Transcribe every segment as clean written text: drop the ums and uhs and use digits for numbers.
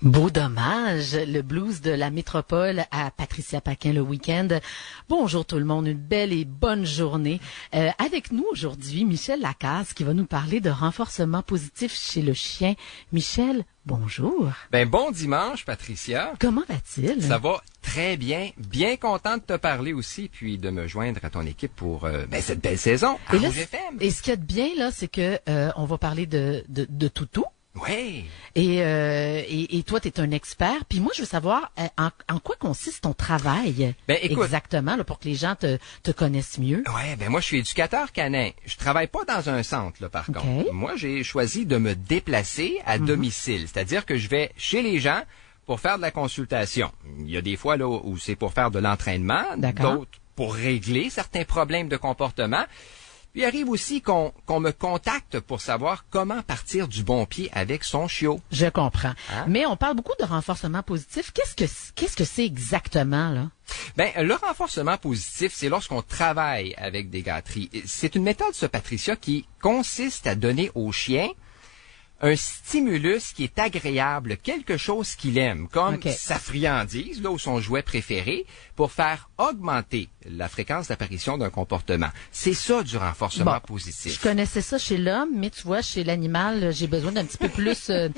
Beau dommage, le blues de la métropole à Patricia Paquin le week-end. Bonjour tout le monde, une belle et bonne journée. Avec nous aujourd'hui, Michel Lacasse qui va nous parler de renforcement positif chez le chien. Michel, bonjour. Bon dimanche, Patricia. Comment va-t-il? Ça va très bien. Bien content de te parler aussi, puis de me joindre à ton équipe pour cette belle saison à Rouge FM. Et ce qu'il y a de bien, là, c'est que on va parler de toutou. Oui. Et toi, tu es un expert. Puis moi, je veux savoir en quoi consiste ton travail Écoute, exactement, là, pour que les gens te connaissent mieux. Ouais, moi, je suis éducateur canin. Je travaille pas dans un centre, là, par contre. Moi, j'ai choisi de me déplacer à domicile. C'est-à-dire que je vais chez les gens pour faire de la consultation. Il y a des fois là où c'est pour faire de l'entraînement, d'autres pour régler certains problèmes de comportement. Puis il arrive aussi qu'on me contacte pour savoir comment partir du bon pied avec son chiot. Je comprends. Hein? Mais on parle beaucoup de renforcement positif. Qu'est-ce que c'est exactement, là? Le renforcement positif, c'est lorsqu'on travaille avec des gâteries. C'est une méthode, Patricia, qui consiste à donner au chien un stimulus qui est agréable, quelque chose qu'il aime, comme sa friandise, là, ou son jouet préféré, pour faire augmenter la fréquence d'apparition d'un comportement. C'est ça du renforcement positif. Je connaissais ça chez l'homme, mais tu vois, chez l'animal, j'ai besoin d'un petit peu plus, un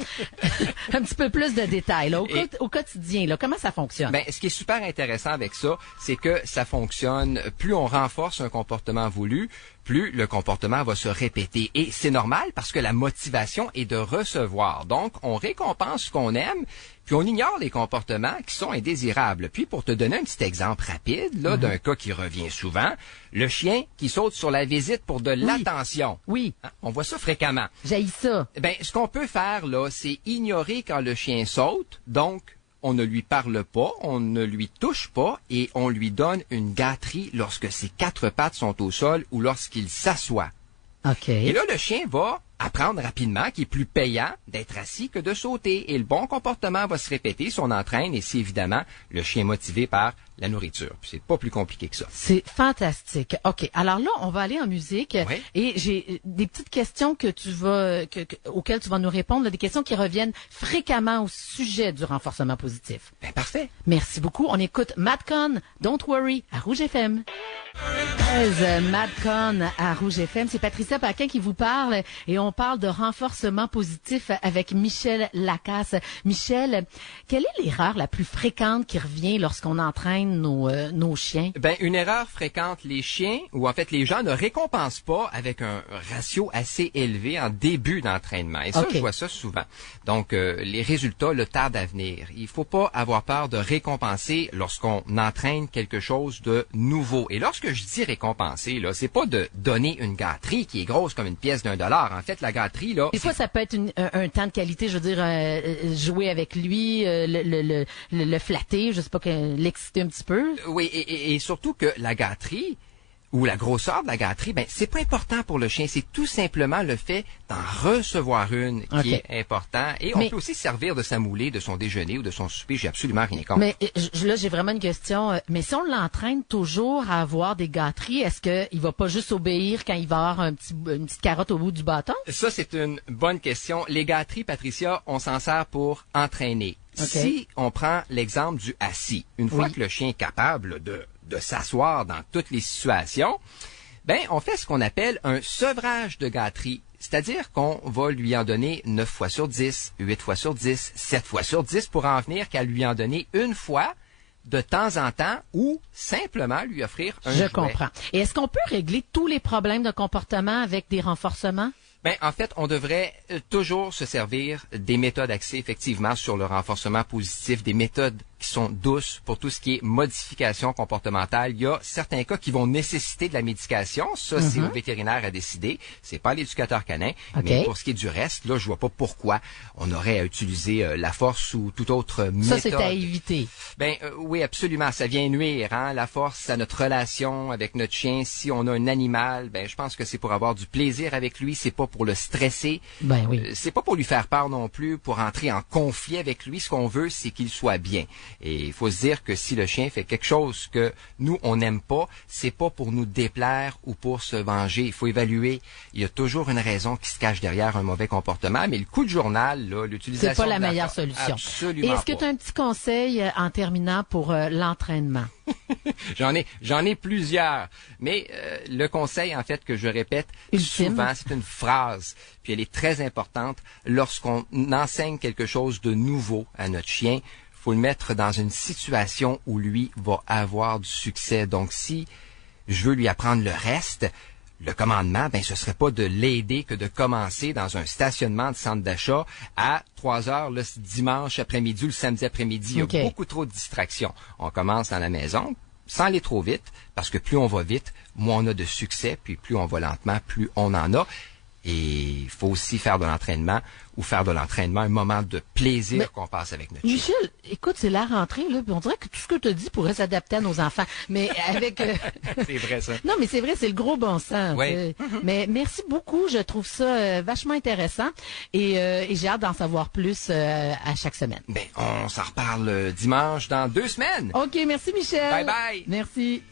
petit peu plus de détails, là, au quotidien, là. Comment ça fonctionne? Ce qui est super intéressant avec ça, c'est que ça fonctionne, plus on renforce un comportement voulu, plus le comportement va se répéter. Et c'est normal parce que la motivation est de recevoir. Donc, on récompense ce qu'on aime, puis on ignore les comportements qui sont indésirables. Puis, pour te donner un petit exemple rapide, là, d'un cas qui revient souvent, le chien qui saute sur la visite pour de l'attention. Oui. Hein? On voit ça fréquemment. J'haïs ça. Ce qu'on peut faire, là, c'est ignorer quand le chien saute. Donc, on ne lui parle pas, on ne lui touche pas et on lui donne une gâterie lorsque ses quatre pattes sont au sol ou lorsqu'il s'assoit. OK. Et là, le chien va apprendre rapidement qu'il est plus payant d'être assis que de sauter. Et le bon comportement va se répéter si on entraîne et si, évidemment, le chien est motivé par la nourriture. Puis c'est pas plus compliqué que ça. C'est fantastique. OK. Alors là, on va aller en musique. Oui. Et j'ai des petites questions auxquelles tu vas nous répondre, là, des questions qui reviennent fréquemment au sujet du renforcement positif. Parfait. Merci beaucoup. On écoute Madcon, Don't Worry, à Rouge FM. Madcon à Rouge FM. C'est Patricia Paquin qui vous parle et on parle de renforcement positif avec Michel Lacasse. Michel, quelle est l'erreur la plus fréquente qui revient lorsqu'on entraîne nos chiens? Une erreur fréquente, les chiens, ou en fait les gens ne récompensent pas avec un ratio assez élevé en début d'entraînement. Et ça, je vois ça souvent. Donc, les résultats le tardent à venir. Il faut pas avoir peur de récompenser lorsqu'on entraîne quelque chose de nouveau. Et lorsque je dis récompenser, là, c'est pas de donner une gâterie qui est grosse comme une pièce d'$1. En fait, la gâterie, là... Des fois, ça peut être un temps de qualité, je veux dire, jouer avec lui, le flatter, je sais pas, l'exciter un petit peu. Oui, et surtout que la gâterie, ou la grosseur de la gâterie, c'est pas important pour le chien. C'est tout simplement le fait d'en recevoir une qui est important. Et on peut aussi servir de sa moulée, de son déjeuner ou de son souper. J'ai absolument rien contre. Mais là, j'ai vraiment une question. Mais si on l'entraîne toujours à avoir des gâteries, est-ce qu'il va pas juste obéir quand il va avoir une petite carotte au bout du bâton? Ça, c'est une bonne question. Les gâteries, Patricia, on s'en sert pour entraîner. Si on prend l'exemple du assis, une fois que le chien est capable de s'asseoir dans toutes les situations, on fait ce qu'on appelle un sevrage de gâterie. C'est-à-dire qu'on va lui en donner 9 fois sur 10, 8 fois sur 10, 7 fois sur 10 pour en venir qu'à lui en donner une fois de temps en temps ou simplement lui offrir un jouet. Je comprends. Et est-ce qu'on peut régler tous les problèmes de comportement avec des renforcements? En fait, on devrait toujours se servir des méthodes axées effectivement sur le renforcement positif, des méthodes qui sont douces pour tout ce qui est modification comportementale. Il y a certains cas qui vont nécessiter de la médication. Ça, c'est au vétérinaire à décider. C'est pas l'éducateur canin. Mais pour ce qui est du reste, là, je vois pas pourquoi on aurait à utiliser la force ou toute autre méthode. Ça, c'est à éviter. Oui, absolument. Ça vient nuire, hein, la force à notre relation avec notre chien. Si on a un animal, je pense que c'est pour avoir du plaisir avec lui. C'est pas pour le stresser. Ben oui. C'est pas pour lui faire peur non plus, pour entrer en conflit avec lui. Ce qu'on veut, c'est qu'il soit bien. Et il faut se dire que si le chien fait quelque chose que nous, on n'aime pas, c'est pas pour nous déplaire ou pour se venger. Il faut évaluer. Il y a toujours une raison qui se cache derrière un mauvais comportement, mais le coup de journal, là, l'utilisation... C'est pas la meilleure solution. Absolument. Et est-ce que pas. tu as un petit conseil en terminant pour l'entraînement? J'en ai plusieurs. Mais le conseil, en fait, que je répète souvent, c'est une phrase. Puis elle est très importante. Lorsqu'on enseigne quelque chose de nouveau à notre chien, il faut le mettre dans une situation où lui va avoir du succès. Donc, si je veux lui apprendre le reste, le commandement, ce serait pas de l'aider que de commencer dans un stationnement de centre d'achat à 3 heures le dimanche après-midi ou le samedi après-midi. Il y a beaucoup trop de distractions. On commence dans la maison, sans aller trop vite, parce que plus on va vite, moins on a de succès, puis plus on va lentement, plus on en a. Et il faut aussi faire de l'entraînement ou faire de l'entraînement un moment de plaisir qu'on passe avec notre chien. Michel, écoute, c'est la rentrée, là, puis on dirait que tout ce que tu as dit pourrait s'adapter à nos enfants. Mais avec... C'est vrai, ça. Non, mais c'est vrai, c'est le gros bon sens. Oui. Mais merci beaucoup, je trouve ça vachement intéressant et j'ai hâte d'en savoir plus à chaque semaine. On s'en reparle dimanche dans 2 semaines. OK, merci Michel. Bye bye. Merci.